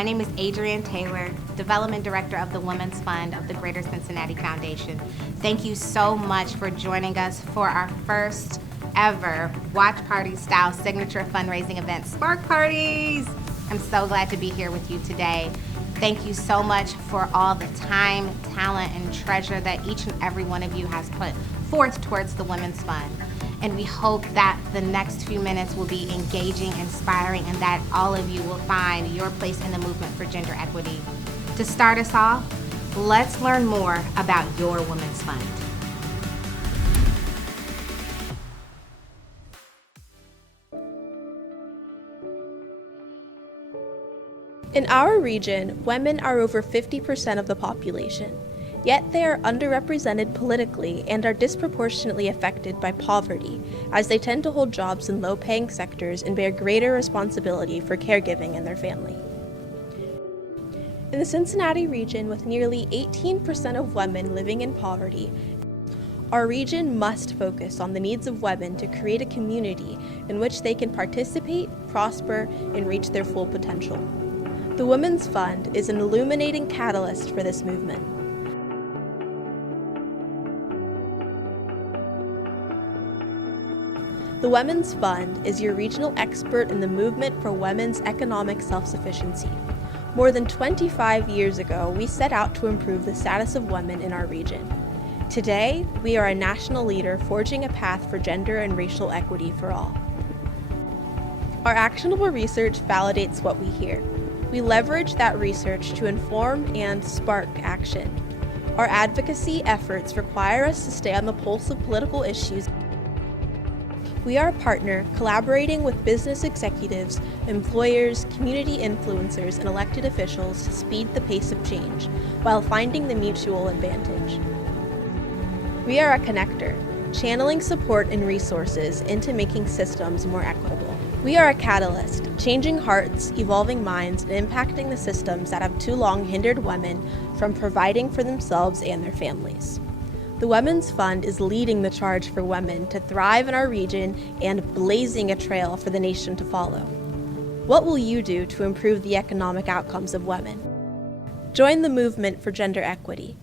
My name is Adrienne Taylor, Development Director of the Women's Fund of the Greater Cincinnati Foundation. Thank you so much for joining us for our first ever watch party style signature fundraising event, Spark Parties. I'm so glad to be here with you today. Thank you so much for all the time, talent, and treasure that each and every one of you has put forth towards the Women's Fund. And we hope that the next few minutes will be engaging, inspiring, and that all of you will find your place in the movement for gender equity. To start us off, let's learn more about your Women's Fund. In our region, women are over 50% of the population. Yet they are underrepresented politically and are disproportionately affected by poverty, as they tend to hold jobs in low-paying sectors and bear greater responsibility for caregiving in their family. In the Cincinnati region, with nearly 18% of women living in poverty, our region must focus on the needs of women to create a community in which they can participate, prosper, and reach their full potential. The Women's Fund is an illuminating catalyst for this movement. The Women's Fund is your regional expert in the movement for women's economic self-sufficiency. More than 25 years ago, we set out to improve the status of women in our region. Today, we are a national leader forging a path for gender and racial equity for all. Our actionable research validates what we hear. We leverage that research to inform and spark action. Our advocacy efforts require us to stay on the pulse of political issues. We are a partner collaborating with business executives, employers, community influencers, and elected officials to speed the pace of change while finding the mutual advantage. We are a connector, channeling support and resources into making systems more equitable. We are a catalyst, changing hearts, evolving minds, and impacting the systems that have too long hindered women from providing for themselves and their families. The Women's Fund is leading the charge for women to thrive in our region and blazing a trail for the nation to follow. What will you do to improve the economic outcomes of women? Join the movement for gender equity.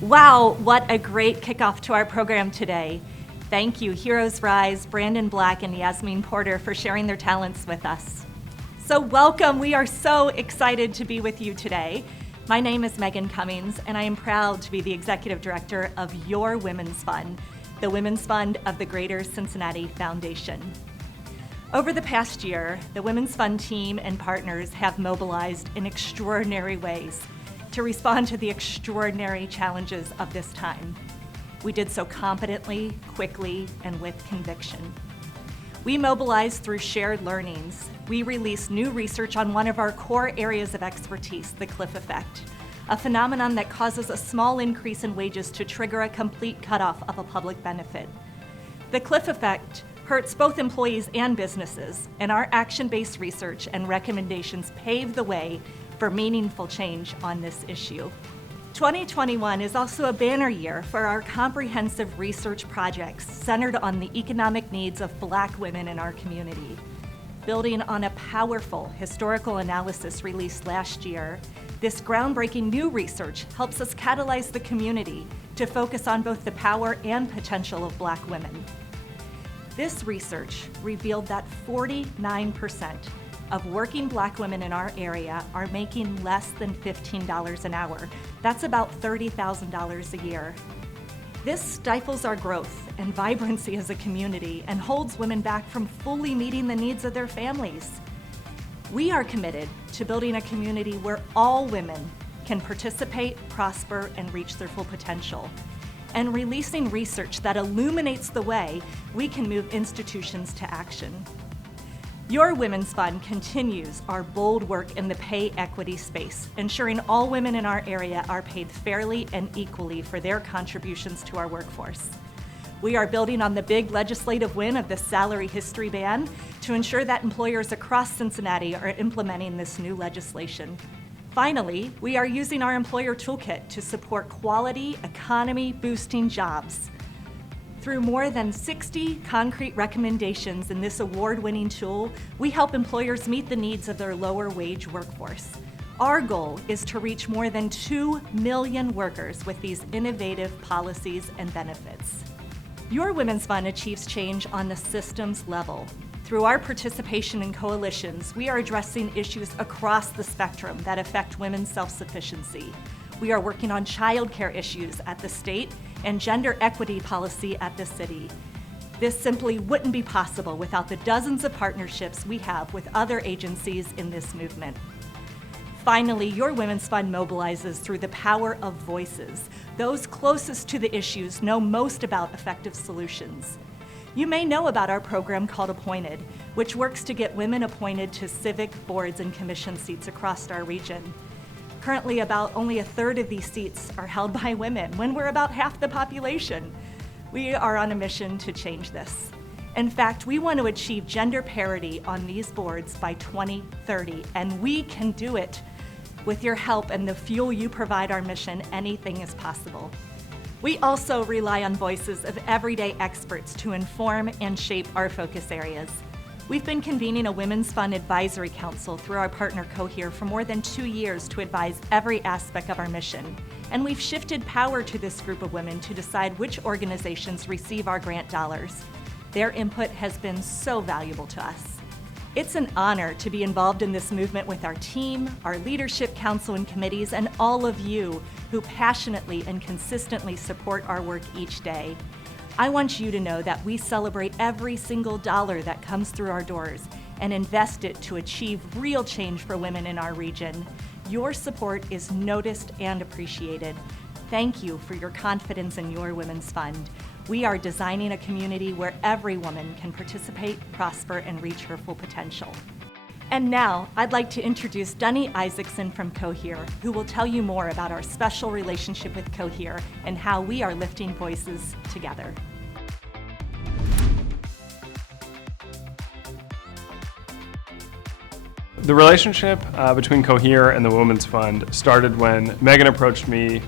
Wow, what a great kickoff to our program today. Thank you, Heroes Rise, Brandon Black, and Yasmin Porter for sharing their talents with us. So welcome, we are so excited to be with you today. My name is Megan Cummings, and I am proud to be the Executive Director of your Women's Fund, the Women's Fund of the Greater Cincinnati Foundation. Over the past year, the Women's Fund team and partners have mobilized in extraordinary ways to respond to the extraordinary challenges of this time. We did so competently, quickly, and with conviction. We mobilized through shared learnings. We released new research on one of our core areas of expertise, the cliff effect, a phenomenon that causes a small increase in wages to trigger a complete cutoff of a public benefit. The cliff effect hurts both employees and businesses, and our action-based research and recommendations pave the way for meaningful change on this issue. 2021 is also a banner year for our comprehensive research projects centered on the economic needs of Black women in our community. building on a powerful historical analysis released last year, this groundbreaking new research helps us catalyze the community to focus on both the power and potential of Black women. This research revealed that 49% of working Black women in our area are making less than $15 an hour. That's about $30,000 a year. This stifles our growth and vibrancy as a community and holds women back from fully meeting the needs of their families. We are committed to building a community where all women can participate, prosper, and reach their full potential, and releasing research that illuminates the way we can move institutions to action. Your Women's Fund continues our bold work in the pay equity space, ensuring all women in our area are paid fairly and equally for their contributions to our workforce. We are building on the big legislative win of the salary history ban to ensure that employers across Cincinnati are implementing this new legislation. Finally, we are using our employer toolkit to support quality, economy-boosting jobs. Through more than 60 concrete recommendations in this award-winning tool, we help employers meet the needs of their lower-wage workforce. Our goal is to reach more than 2 million workers with these innovative policies and benefits. Your Women's Fund achieves change on the systems level. Through our participation in coalitions, we are addressing issues across the spectrum that affect women's self-sufficiency. We are working on childcare issues at the state and gender equity policy at the city. This simply wouldn't be possible without the dozens of partnerships we have with other agencies in this movement. Finally, Your Women's Fund mobilizes through the power of voices. Those closest to the issues know most about effective solutions. You may know about our program called Appointed, which works to get women appointed to civic boards and commission seats across our region. Currently, about only a third of these seats are held by women, when we're about half the population. We are on a mission to change this. In fact, we want to achieve gender parity on these boards by 2030, and we can do it. With your help and the fuel you provide our mission, anything is possible. We also rely on voices of everyday experts to inform and shape our focus areas. We've been convening a Women's Fund Advisory Council through our partner Cohere for more than 2 years to advise every aspect of our mission. And we've shifted power to this group of women to decide which organizations receive our grant dollars. Their input has been so valuable to us. It's an honor to be involved in this movement with our team, our leadership council and committees, and all of you who passionately and consistently support our work each day. I want you to know that we celebrate every single dollar that comes through our doors and invest it to achieve real change for women in our region. Your support is noticed and appreciated. Thank you for your confidence in Your Women's Fund. We are designing a community where every woman can participate, prosper, and reach her full potential. And now, I'd like to introduce Dunny Isaacson from Cohere, who will tell you more about our special relationship with Cohere and how we are lifting voices together. The relationship between Cohere and the Women's Fund started when Megan approached me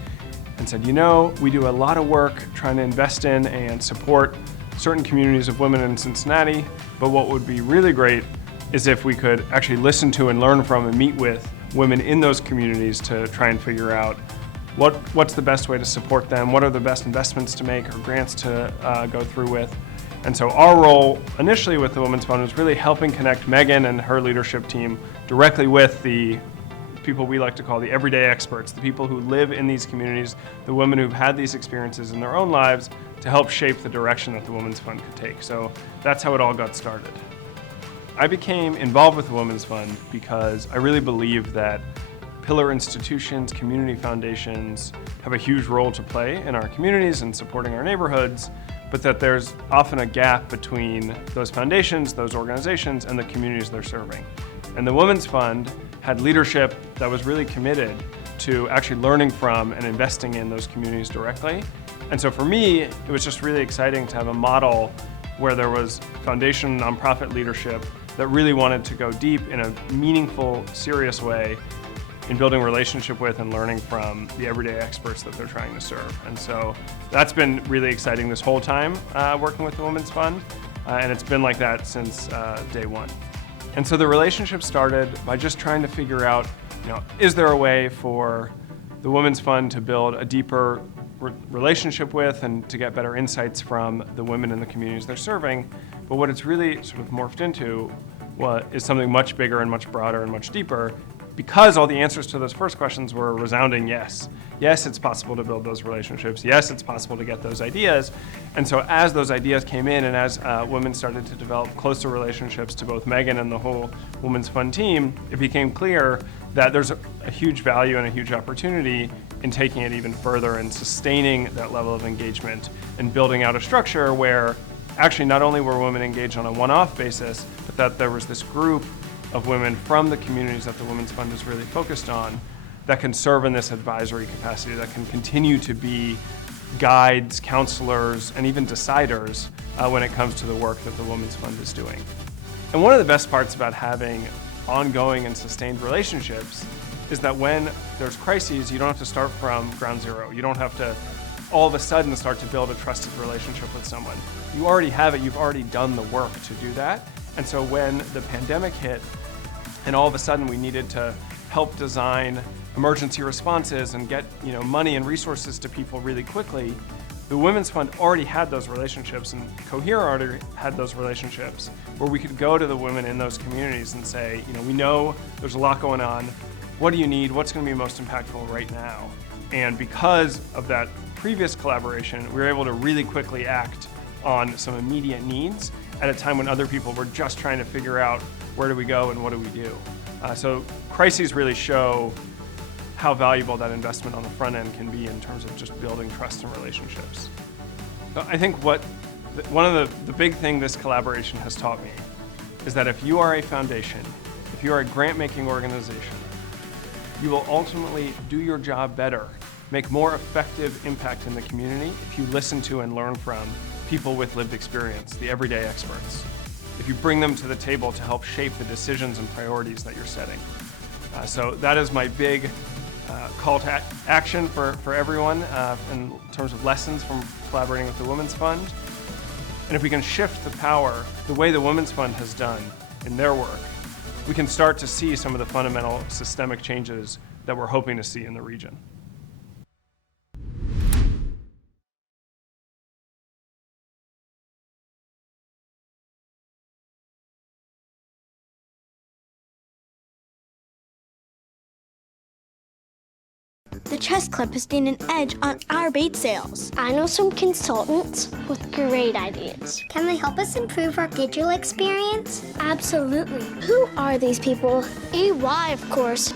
and said, you know, we do a lot of work trying to invest in and support certain communities of women in Cincinnati, but what would be really great is if we could actually listen to and learn from and meet with women in those communities to try and figure out what's the best way to support them, what are the best investments to make or grants to go through with. And so our role initially with the Women's Fund was really helping connect Megan and her leadership team directly with the people we like to call the everyday experts, the people who live in these communities, the women who've had these experiences in their own lives to help shape the direction that the Women's Fund could take. So that's how it all got started. I became involved with the Women's Fund because I really believe that pillar institutions, community foundations have a huge role to play in our communities and supporting our neighborhoods, but that there's often a gap between those foundations, those organizations, and the communities they're serving. And the Women's Fund had leadership that was really committed to actually learning from and investing in those communities directly. And so for me, it was just really exciting to have a model where there was foundation nonprofit leadership that really wanted to go deep in a meaningful, serious way in building relationship with and learning from the everyday experts that they're trying to serve. And so that's been really exciting this whole time working with the Women's Fund, and it's been like that since day one. And so the relationship started by just trying to figure out, is there a way for the Women's Fund to build a deeper relationship with and to get better insights from the women in the communities they're serving. But what it's really sort of morphed into is something much bigger and much broader and much deeper, because all the answers to those first questions were a resounding yes. Yes, it's possible to build those relationships. Yes, it's possible to get those ideas. And so as those ideas came in and as women started to develop closer relationships to both Megan and the whole Women's Fund team, it became clear that there's a huge value and a huge opportunity in taking it even further and sustaining that level of engagement and building out a structure where actually not only were women engaged on a one-off basis, but that there was this group of women from the communities that the Women's Fund is really focused on that can serve in this advisory capacity, that can continue to be guides, counselors, and even deciders when it comes to the work that the Women's Fund is doing. And one of the best parts about having ongoing and sustained relationships is that when there's crises, you don't have to start from ground zero. You don't have to all of a sudden start to build a trusted relationship with someone. You already have it, you've already done the work to do that. And so when the pandemic hit and all of a sudden we needed to help design emergency responses and get money and resources to people really quickly, the Women's Fund already had those relationships, and Cohere already had those relationships where we could go to the women in those communities and say, we know there's a lot going on. What do you need? What's going to be most impactful right now? And because of that previous collaboration, we were able to really quickly act on some immediate needs at a time when other people were just trying to figure out where do we go and what do we do. So crises really show how valuable that investment on the front end can be in terms of just building trust and relationships. So I think one of the big thing this collaboration has taught me is that if you are a foundation, if you are a grant-making organization, you will ultimately do your job better, make more effective impact in the community if you listen to and learn from people with lived experience, the everyday experts. If you bring them to the table to help shape the decisions and priorities that you're setting. So that is my big call to action for everyone in terms of lessons from collaborating with the Women's Fund. And if we can shift the power the way the Women's Fund has done in their work, we can start to see some of the fundamental systemic changes that we're hoping to see in the region. The Chess Club has gained an edge on our bait sales. I know some consultants with great ideas. Can they help us improve our digital experience? Absolutely. Who are these people? EY, of course.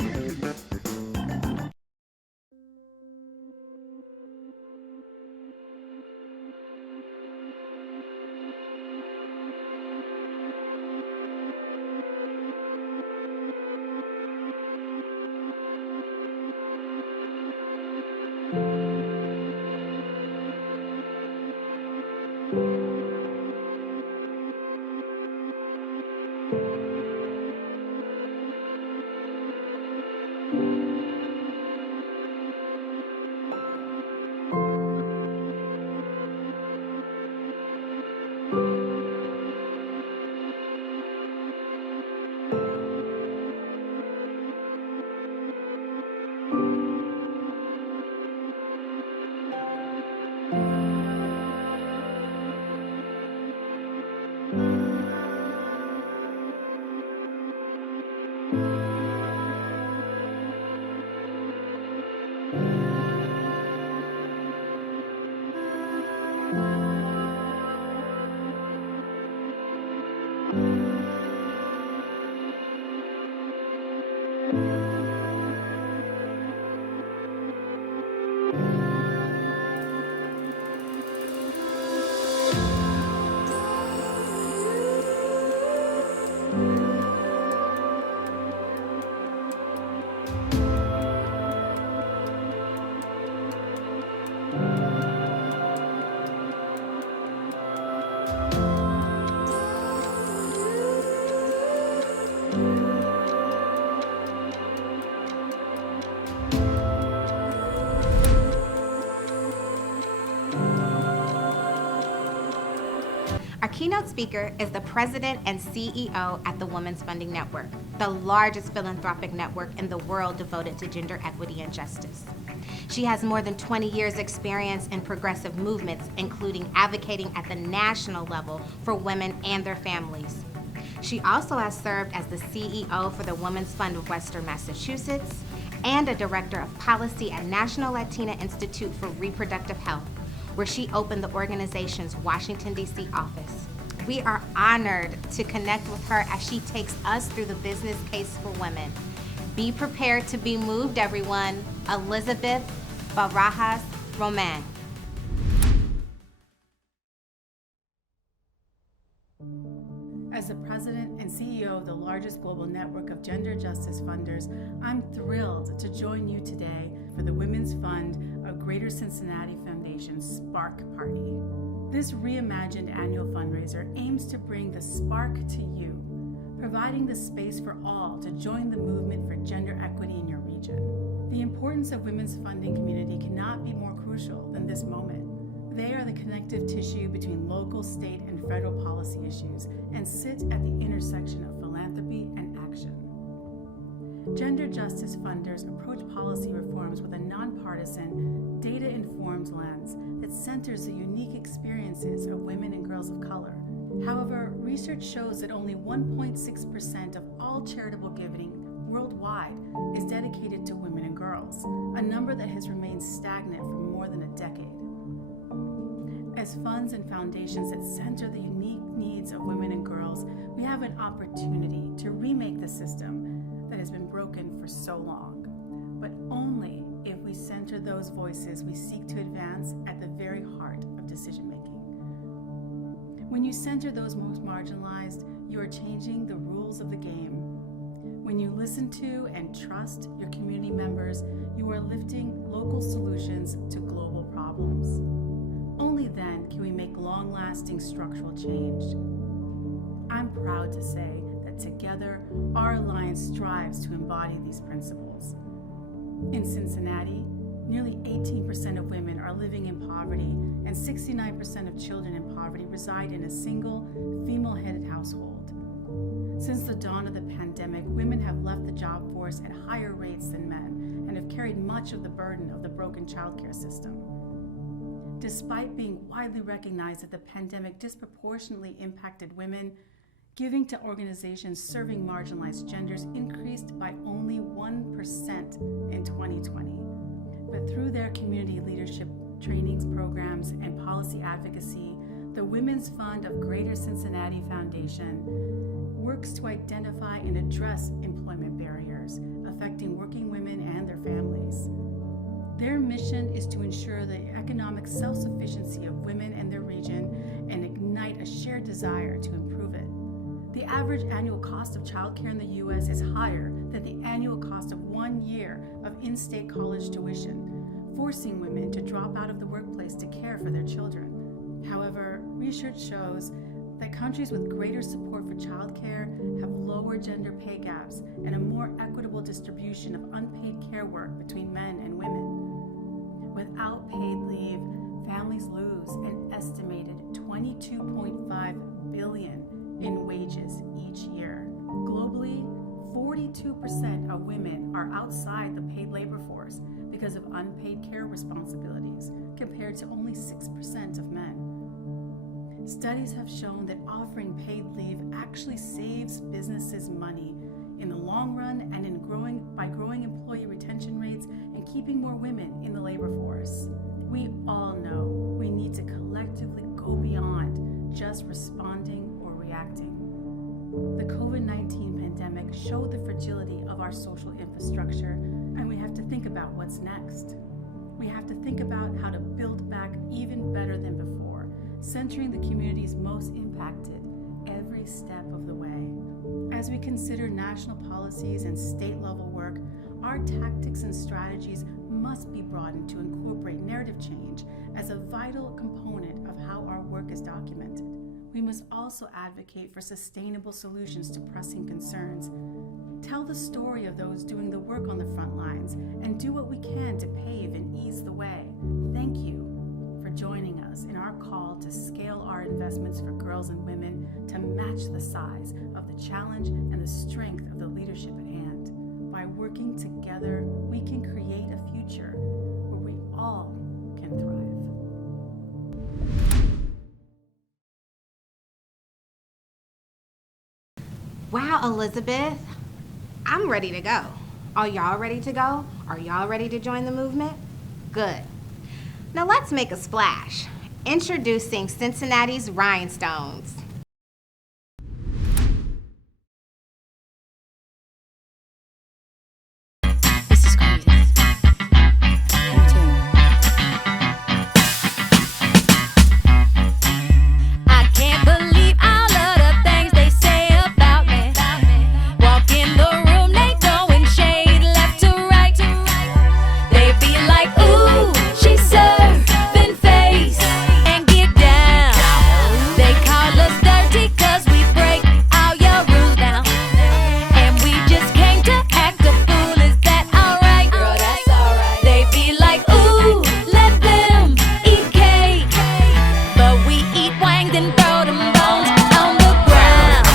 keynote speaker is the president and CEO at the Women's Funding Network, the largest philanthropic network in the world devoted to gender equity and justice. She has more than 20 years' experience in progressive movements, including advocating at the national level for women and their families. She also has served as the CEO for the Women's Fund of Western Massachusetts and a director of policy at National Latina Institute for Reproductive Health, where she opened the organization's Washington, D.C. office. We are honored to connect with her as she takes us through the business case for women. Be prepared to be moved, everyone. Elizabeth Barajas Roman. As the president and CEO of the largest global network of gender justice funders, I'm thrilled to join you today for the Women's Fund of Greater Cincinnati Foundation's Spark Party. This reimagined annual fundraiser aims to bring the spark to you, providing the space for all to join the movement for gender equity in your region. The importance of women's funding community cannot be more crucial than this moment. They are the connective tissue between local, state, and federal policy issues and sit at the intersection of philanthropy and action. Gender justice funders approach policy reforms with a nonpartisan, data-informed lens that centers the unique experiences of women and girls of color. However, research shows that only 1.6% of all charitable giving worldwide is dedicated to women and girls, a number that has remained stagnant for more than a decade. As funds and foundations that center the unique needs of women and girls, we have an opportunity to remake the system that has been broken for so long, but only if we center those voices we seek to advance at the very heart of decision making. When you center those most marginalized, you are changing the rules of the game. When you listen to and trust your community members, you are lifting local solutions to global problems. Only then can we make long-lasting structural change. I'm proud to say that together, our alliance strives to embody these principles. In Cincinnati, nearly 18% of women are living in poverty, and 69% of children in poverty reside in a single, female-headed household. Since the dawn of the pandemic, women have left the job force at higher rates than men and have carried much of the burden of the broken childcare system. Despite being widely recognized that the pandemic disproportionately impacted women, giving to organizations serving marginalized genders increased by only 1% in 2020. But through their community leadership trainings, programs, and policy advocacy, the Women's Fund of Greater Cincinnati Foundation works to identify and address employment barriers affecting working women and their families. Their mission is to ensure the economic self-sufficiency of women and their region and ignite a shared desire to improve it. The average annual cost of childcare in the U.S. is higher than the annual cost of 1 year of in-state college tuition, forcing women to drop out of the workplace to care for their children. However, research shows that countries with greater support for childcare have lower gender pay gaps and a more equitable distribution of unpaid care work between men and women. Without paid leave, families lose an estimated $22.5 billion in wages each year. Globally, 42% of women are outside the paid labor force because of unpaid care responsibilities, compared to only 6% of men. Studies have shown that offering paid leave actually saves businesses money in the long run and by growing employee retention rates and keeping more women in the labor force. We all know we need to collectively go beyond just responding or reacting. The COVID-19 pandemic showed the fragility of our social infrastructure, and we have to think about what's next. We have to think about how to build back even better than before, centering the communities most impacted every step of the way. As we consider national policies and state-level work, our tactics and strategies must be broadened to incorporate narrative change as a vital component of how our work is documented. We must also advocate for sustainable solutions to pressing concerns. Tell the story of those doing the work on the front lines and do what we can to pave and ease the way. Thank you for joining us in our call to scale our investments for girls and women to match the size of the challenge and the strength of the leadership at hand. By working together, we can create a future where we all can thrive. Wow, Elizabeth, I'm ready to go. Are y'all ready to go? Are y'all ready to join the movement? Good. Now let's make a splash. Introducing Cincinnati's Rhinestones. This is crazy. Let me tell you. I can't believe all of the things they say about me. Walk in the room, they throwing shade left to right. They be like, ooh, she's serving face and get down. They call us dirty 'cause we break all your rules down. And we just came to act a fool, is that alright? Girl, that's alright. They be like, ooh, let them eat cake. But we eat wings and throw them bones on the ground.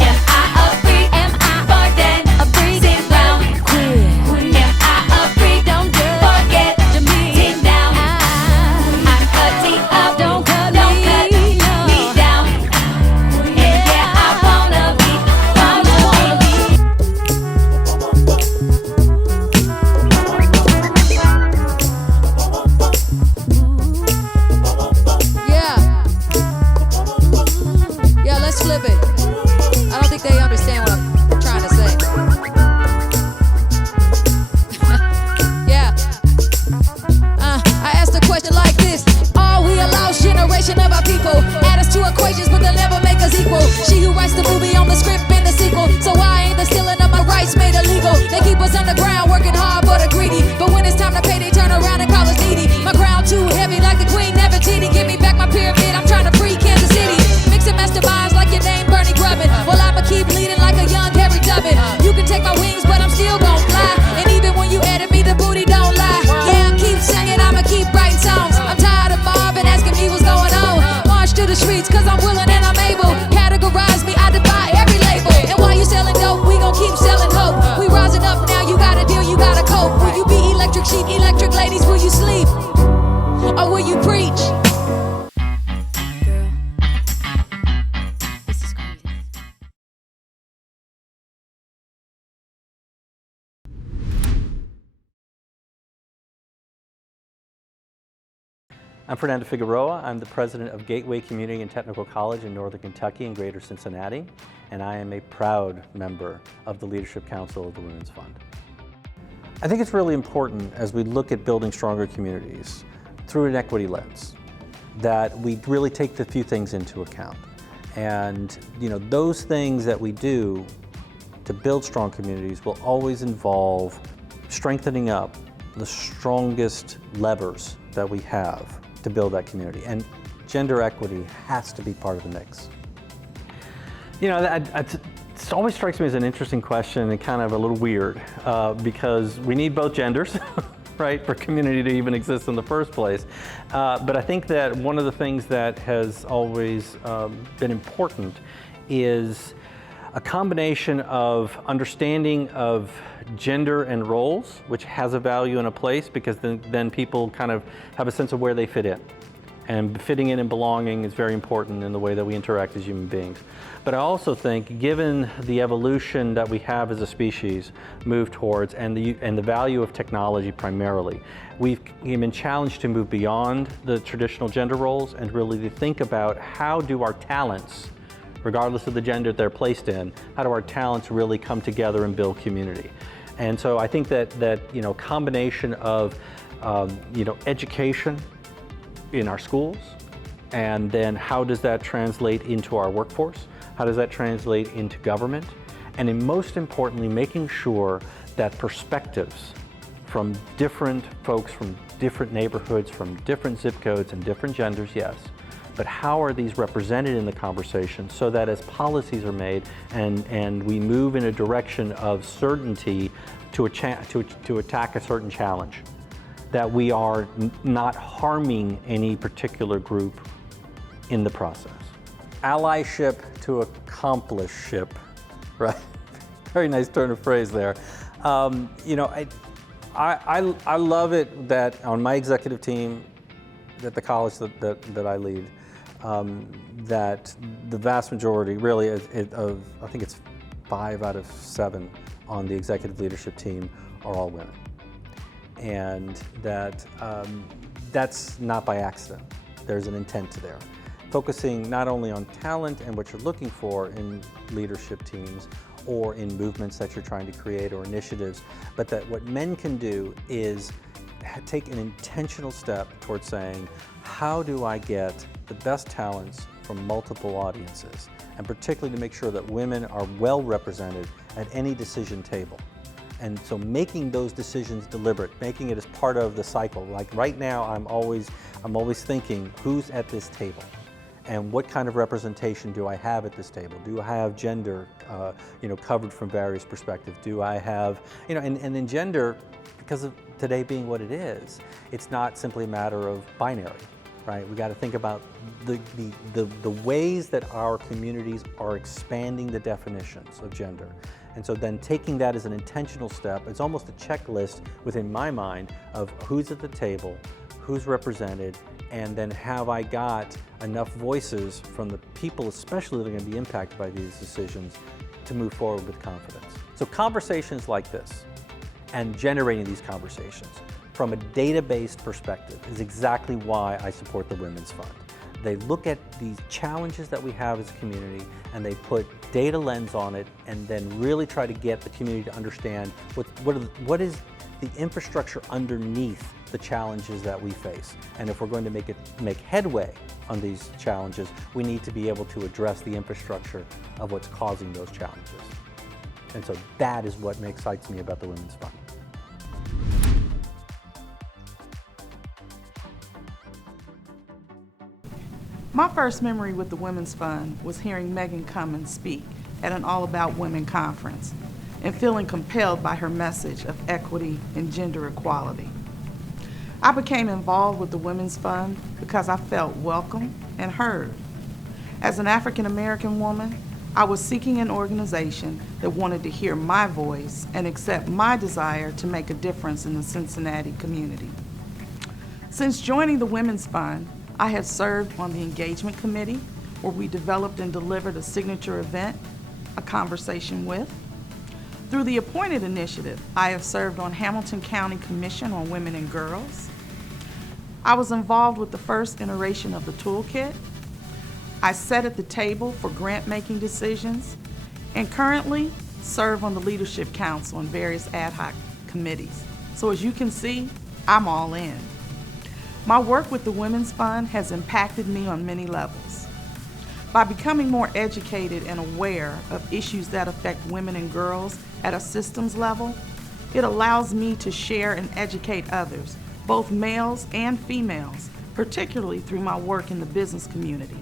Am I a freak? Am I more than a freak? Sit round, quit. Am I a freak? Don't forget to sit down. I cut teeth up, don't cut me down. And yeah, I wanna be. Yeah, let's flip it. I don't think they understand what I'm trying to say. Yeah. I asked a question like this. Are we a lost generation of our people? Add us to equations, but they'll never make us equal. She who writes the movie on the script and the sequel. So why ain't the stealing of my rights made illegal? They keep us underground, working hard for the greedy. But when it's time to pay, they turn around and call us needy. My crown too heavy, like the Queen Nefertiti. Give me back my pyramid, I'm trying to free Kansas City. Mixing masterminds like your name Bernie Grubbin. Well, I'ma keep leading like a young Harry Dubbin. You can take my wings, but I'm still gon' fly. And even when you edit me, the booty don't lie. Yeah, I keep singing, I'ma keep writing songs. I'm tired of Marvin asking me what's going on. March to the streets, 'cause I'm willing and I'm able. Categorize me, I defy every label. And while you selling dope, we gon' keep selling hope. We rising up now, you gotta deal, you gotta cope. Will you be electric chic, electric ladies, will you sleep? Or will you preach? Girl, this is crazy. I'm Fernando Figueroa. I'm the president of Gateway Community and Technical College in Northern Kentucky and Greater Cincinnati, and I am a proud member of the Leadership Council of the Women's Fund. I think it's really important as we look at building stronger communities through an equity lens that we really take the few things into account. And those things that we do to build strong communities will always involve strengthening up the strongest levers that we have to build that community. And gender equity has to be part of the mix. It always strikes me as an interesting question and kind of a little weird because we need both genders, right, for community to even exist in the first place. But I think that one of the things that has always been important is a combination of understanding of gender and roles, which has a value and a place, because then people kind of have a sense of where they fit in. And fitting in and belonging is very important in the way that we interact as human beings. But I also think, given the evolution that we have as a species move towards, and the value of technology primarily, we've been challenged to move beyond the traditional gender roles and really to think about how do our talents, regardless of the gender they're placed in, how do our talents really come together and build community? And so I think that combination of education in our schools, and then how does that translate into our workforce? How does that translate into government? And then most importantly, making sure that perspectives from different folks, from different neighborhoods, from different zip codes and different genders, yes, but how are these represented in the conversation so that as policies are made and we move in a direction of certainty to attack a certain challenge, that we are not harming any particular group in the process. Allyship to accomplishship, right? Very nice turn of phrase there. You know, I love it that on my executive team, at the college that I lead, that the vast majority, really, of I think it's 5 out of 7 on the executive leadership team are all women, and that that's not by accident. There's an intent there, focusing not only on talent and what you're looking for in leadership teams or in movements that you're trying to create or initiatives, but that what men can do is take an intentional step towards saying, how do I get the best talents from multiple audiences? And particularly to make sure that women are well represented at any decision table. And so making those decisions deliberate, making it as part of the cycle. Like right now, I'm always thinking, who's at this table? And what kind of representation do I have at this table? Do I have gender, covered from various perspectives? Do I have, and in gender, because of today being what it is, it's not simply a matter of binary, right? We got to think about the ways that our communities are expanding the definitions of gender. And so then taking that as an intentional step, it's almost a checklist within my mind of who's at the table, who's represented, and then have I got enough voices from the people, especially that are going to be impacted by these decisions, to move forward with confidence. So conversations like this and generating these conversations from a data-based perspective is exactly why I support the Women's Fund. They look at these challenges that we have as a community and they put data lens on it and then really try to get the community to understand what is the infrastructure underneath the challenges that we face. And if we're going to make headway on these challenges, we need to be able to address the infrastructure of what's causing those challenges. And so that is what excites me about the Women's Fund. My first memory with the Women's Fund was hearing Megan Cummins speak at an All About Women conference and feeling compelled by her message of equity and gender equality. I became involved with the Women's Fund because I felt welcome and heard. As an African American woman, I was seeking an organization that wanted to hear my voice and accept my desire to make a difference in the Cincinnati community. Since joining the Women's Fund, I have served on the engagement committee where we developed and delivered a signature event, A Conversation With. Through the Appointed Initiative, I have served on Hamilton County Commission on Women and Girls. I was involved with the first iteration of the toolkit. I sat at the table for grant-making decisions and currently serve on the Leadership Council and various ad hoc committees. So as you can see, I'm all in. My work with the Women's Fund has impacted me on many levels. By becoming more educated and aware of issues that affect women and girls at a systems level, it allows me to share and educate others, both males and females, particularly through my work in the business community,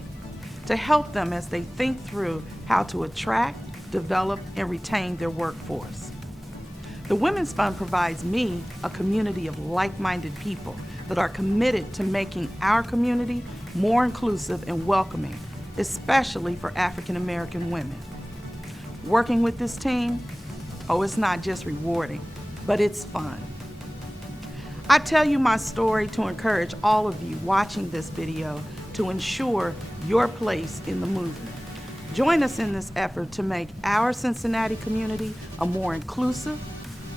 to help them as they think through how to attract, develop, and retain their workforce. The Women's Fund provides me a community of like-minded people that are committed to making our community more inclusive and welcoming, especially for African American women. Working with this team, it's not just rewarding, but it's fun. I tell you my story to encourage all of you watching this video to ensure your place in the movement. Join us in this effort to make our Cincinnati community a more inclusive,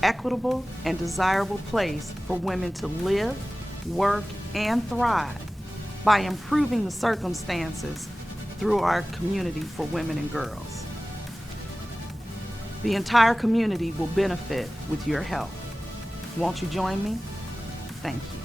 equitable, and desirable place for women to live, work, and thrive by improving the circumstances through our community for women and girls. The entire community will benefit with your help. Won't you join me? Thank you.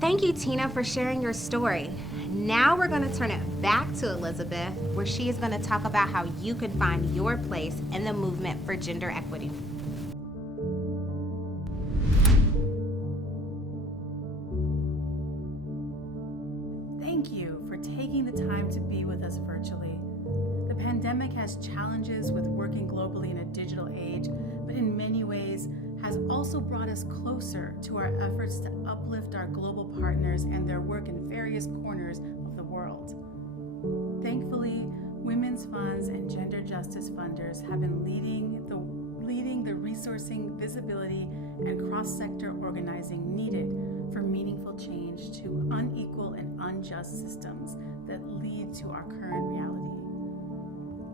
Thank you, Tina, for sharing your story. Now we're going to turn it back to Elizabeth, where she is going to talk about how you can find your place in the movement for gender equity. Thank you for taking the time to be with us virtually. The pandemic pandemic has challenges with working globally in a digital age, but in many ways has also brought us closer to our efforts to uplift our global partners and their work in various corners of the world. Thankfully, women's funds and gender justice funders have been leading the resourcing, visibility, and cross-sector organizing needed for meaningful change to unequal and unjust systems that lead to our current reality.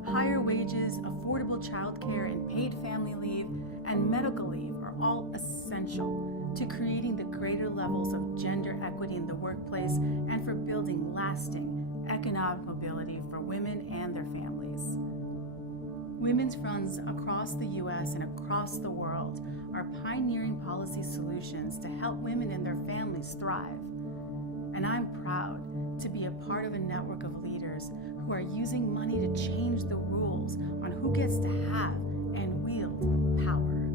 Higher wages, affordable childcare, and paid family leave and medical leave are all essential to creating the greater levels of gender equity in the workplace and for building lasting economic mobility for women and their families. Women's funds across the U.S. and across the world are pioneering policy solutions to help women and their families thrive. And I'm proud to be a part of a network of leaders who are using money to change the rules on who gets to have and wield power.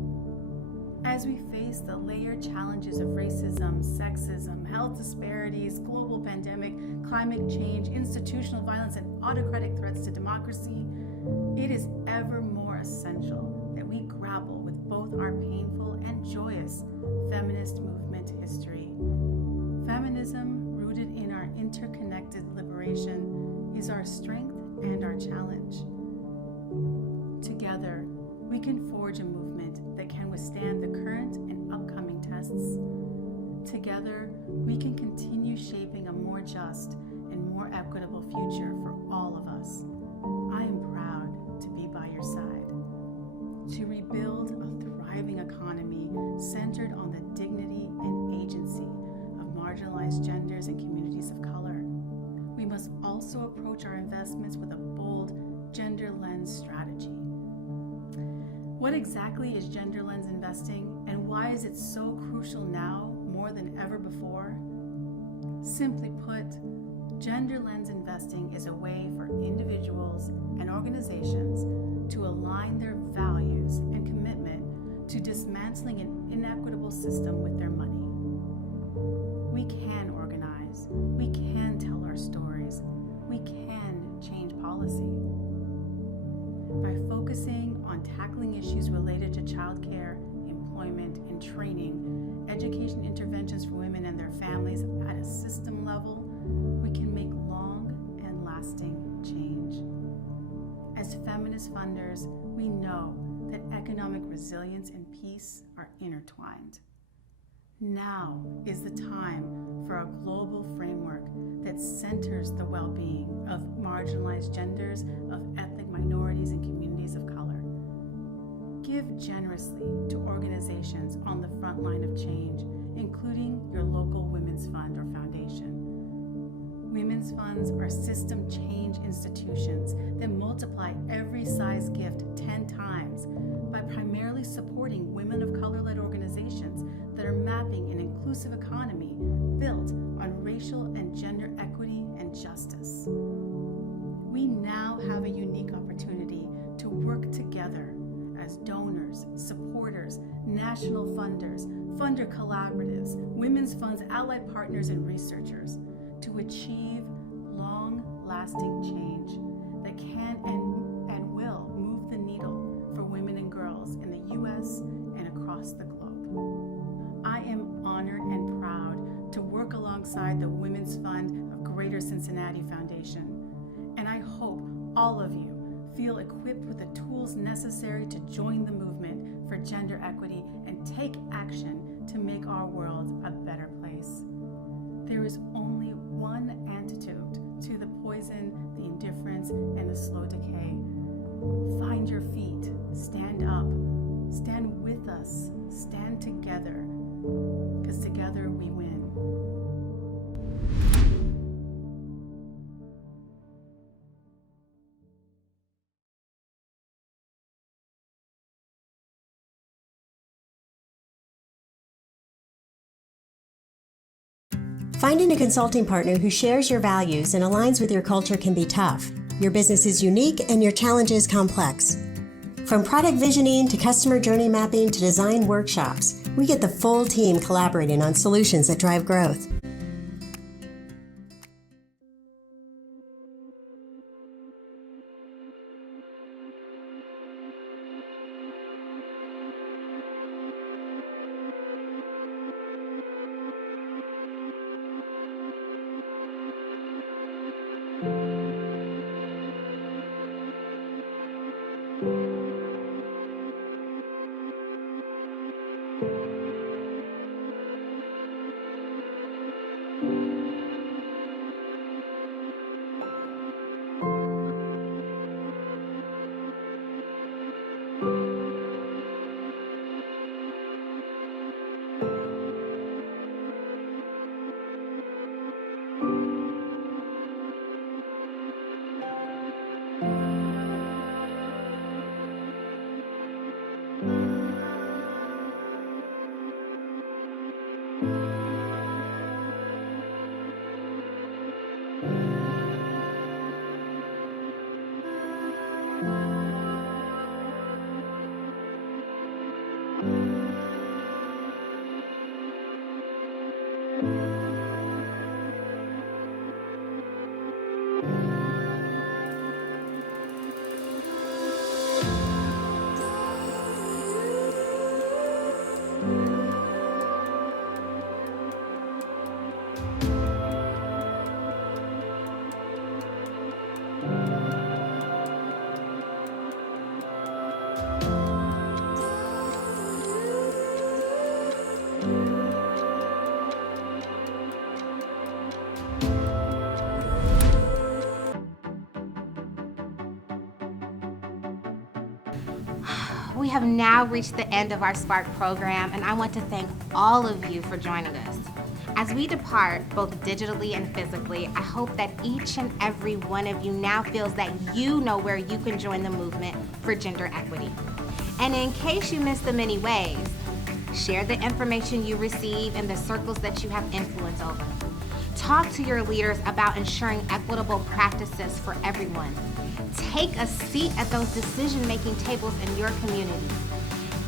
As we face the layered challenges of racism, sexism, health disparities, global pandemic, climate change, institutional violence, and autocratic threats to democracy, it is ever more essential that we grapple with both our painful and joyous feminist movement history. Feminism, rooted in our interconnected liberation, is our strength and our challenge. Together, we can forge a movement that can withstand the current and upcoming tests. Together, we can continue shaping a more just and more equitable future for all of us. I am proud to be by your side. To rebuild a thriving economy centered on the dignity and agency of marginalized genders and communities of color, we must also approach our investments with a bold gender lens strategy. What exactly is gender lens investing, and why is it so crucial now more than ever before? Simply put, gender lens investing is a way for individuals and organizations to align their values and commitment to dismantling an inequitable system with their money. We can organize, we can tell our stories, we can change policy. By focusing on tackling issues related to childcare, employment, and training, education interventions for women and their families at a system level, we can make long and lasting change. As feminist funders, we know that economic resilience and peace are intertwined. Now is the time for a global framework that centers the well-being of marginalized genders, of ethnic minorities, and communities of color. Give generously to organizations on the front line of change, including your local Women's Fund or foundation. Women's funds are system change institutions that multiply every size gift 10 times by primarily supporting women of color-led organizations that are mapping an inclusive economy built on racial and gender equity and justice. We now have a unique opportunity to work together as donors, supporters, national funders, funder collaboratives, women's funds, allied partners, and researchers to achieve long-lasting change that can and will move the needle for women and girls in the U.S. and across the globe. I am honored and proud to work alongside the Women's Fund of Greater Cincinnati Foundation, and I hope all of you feel equipped with the tools necessary to join the movement for gender equity and take action to make our world a better place. There is only one antidote to the poison, the indifference, and the slow decay. Find your feet, stand up, stand with us, stand together, because together we win. Finding a consulting partner who shares your values and aligns with your culture can be tough. Your business is unique and your challenge is complex. From product visioning to customer journey mapping to design workshops, we get the full team collaborating on solutions that drive growth. have now reached the end of our Spark program, and I want to thank all of you for joining us. As we depart, both digitally and physically, I hope that each and every one of you now feels that you know where you can join the movement for gender equity. And in case you missed the many ways, share the information you receive in the circles that you have influence over. Talk to your leaders about ensuring equitable practices for everyone. Take a seat at those decision-making tables in your community.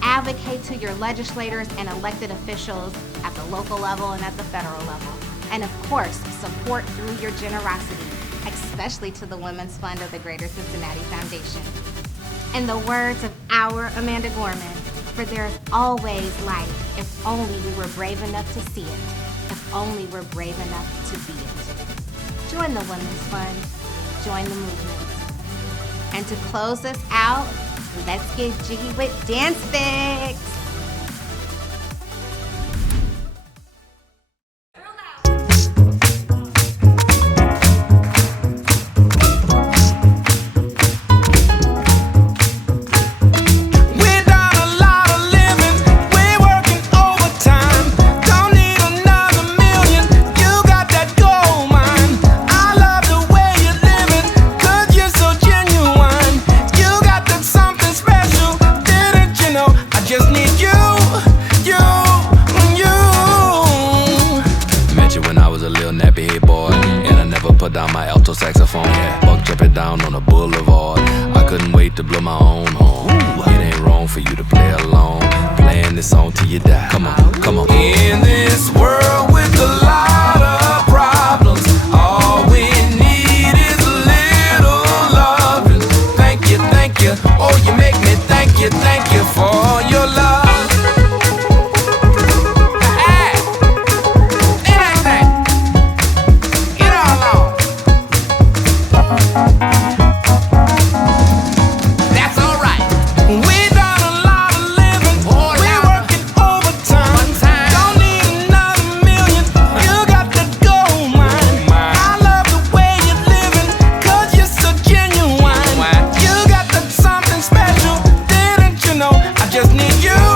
Advocate to your legislators and elected officials at the local level and at the federal level. And of course, support through your generosity, especially to the Women's Fund of the Greater Cincinnati Foundation. In the words of our Amanda Gorman, for there is always light if only we were brave enough to see it, if only we're brave enough to be it. Join the Women's Fund, join the movement. And to close us out, let's get jiggy with Dance Fix. Down my alto saxophone, buck jumping down on the boulevard. I couldn't wait to blow my own horn. It ain't wrong for you to play along, playing this song till you die. Come on, come on. In this world with a lot of problems, all we need is a little loving. Thank you, oh you make me thank you for your love. Just need you.